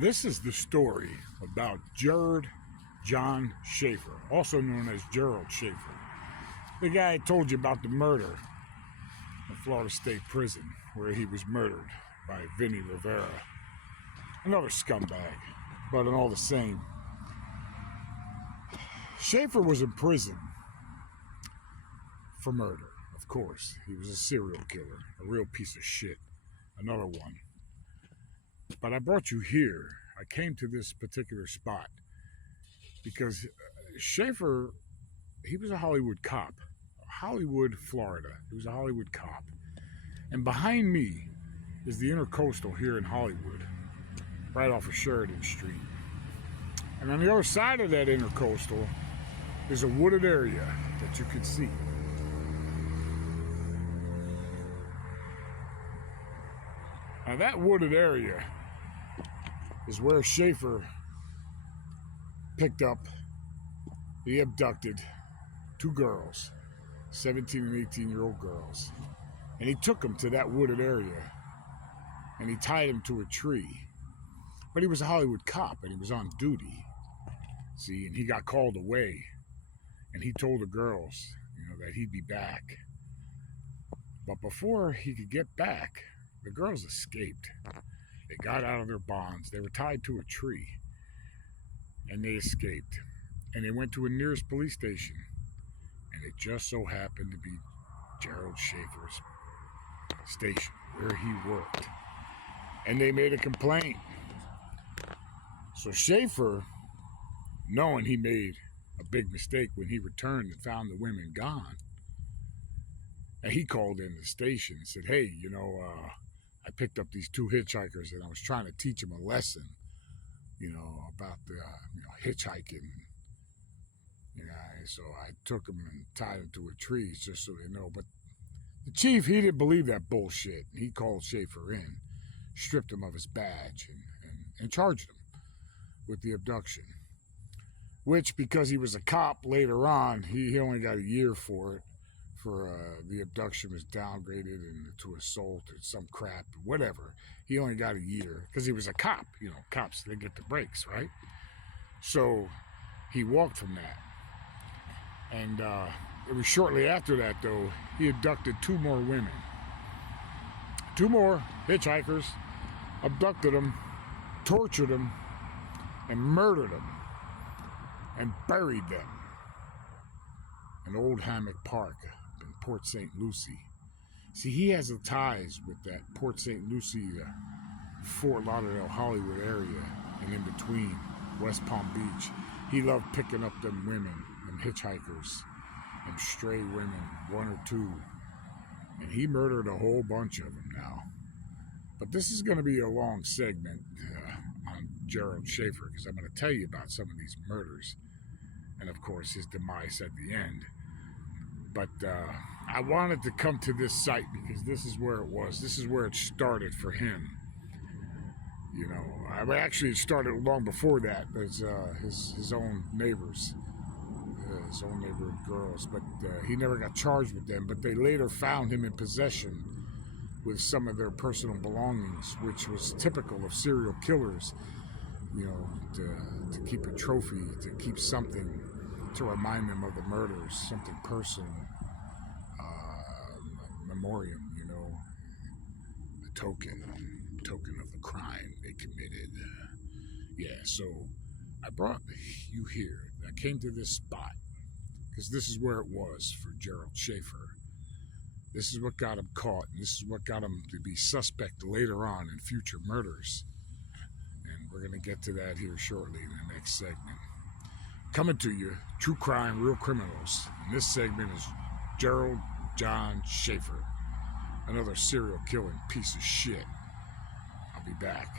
This is the story about Jared John Schaefer, also known as Gerald Schaefer. The guy I told you about the murder in Florida State Prison, where he was murdered by Vinny Rivera. Another scumbag, but in all the same. Schaefer was in prison for murder, of course. He was a serial killer, a real piece of shit. Another one. But I brought you here. I came to this particular spot because Schaefer, he was a Hollywood cop. Hollywood, Florida. He was a Hollywood cop. And behind me is the Intercoastal here in Hollywood, right off of Sheridan Street. And on the other side of that Intercoastal is a wooded area that you can see. Now that wooded area is where Schaefer picked up, he abducted two girls, 17 and 18-year-old girls, and he took them to that wooded area and he tied them to a tree. But he was a Hollywood cop and he was on duty, see, and he got called away, and he told the girls, that he'd be back. But before he could get back, the girls escaped. They got out of their bonds. They were tied to a tree, and they escaped. And they went to a nearest police station, and it just so happened to be Gerald Schaefer's station where he worked. And they made a complaint. So Schaefer, knowing he made a big mistake when he returned and found the women gone, and he called in the station and said, hey, I picked up these two hitchhikers and I was trying to teach them a lesson, about the, hitchhiking. So I took them and tied them to a tree just so they know. But the chief, he didn't believe that bullshit. He called Schaefer in, stripped him of his badge, and charged him with the abduction. Which, because he was a cop later on, he only got a year for it. For the abduction was downgraded to assault or some crap, whatever. He only got a year because he was a cop. Cops, they get the breaks, right? So he walked from that. And it was shortly after that, though, he abducted two more women. Two more hitchhikers, abducted them, tortured them, and murdered them, and buried them in Old Hammock Park in Port St. Lucie. See, he has the ties with that Port St. Lucie, Fort Lauderdale, Hollywood area, and in between West Palm Beach. He loved picking up them women, them hitchhikers, them stray women, one or two, and he murdered a whole bunch of them now. But this is going to be a long segment on Gerald Schaefer, because I'm going to tell you about some of these murders, and of course his demise at the end. But I wanted to come to this site because this is where it was. This is where it started for him. It started long before that. There's his own neighbors, his own neighborhood girls. But he never got charged with them. But they later found him in possession with some of their personal belongings, which was typical of serial killers. To keep a trophy, to keep something to remind them of the murders, something personal, memoriam, a token of the crime they committed. So I brought you here. I came to this spot because this is where it was for Gerald Schaefer. This is what got him caught, and this is what got him to be suspect later on in future murders. And we're going to get to that here shortly in the next segment. Coming to you, True Crime, Real Criminals. And this segment is Gerald John Schaefer, another serial killing piece of shit. I'll be back.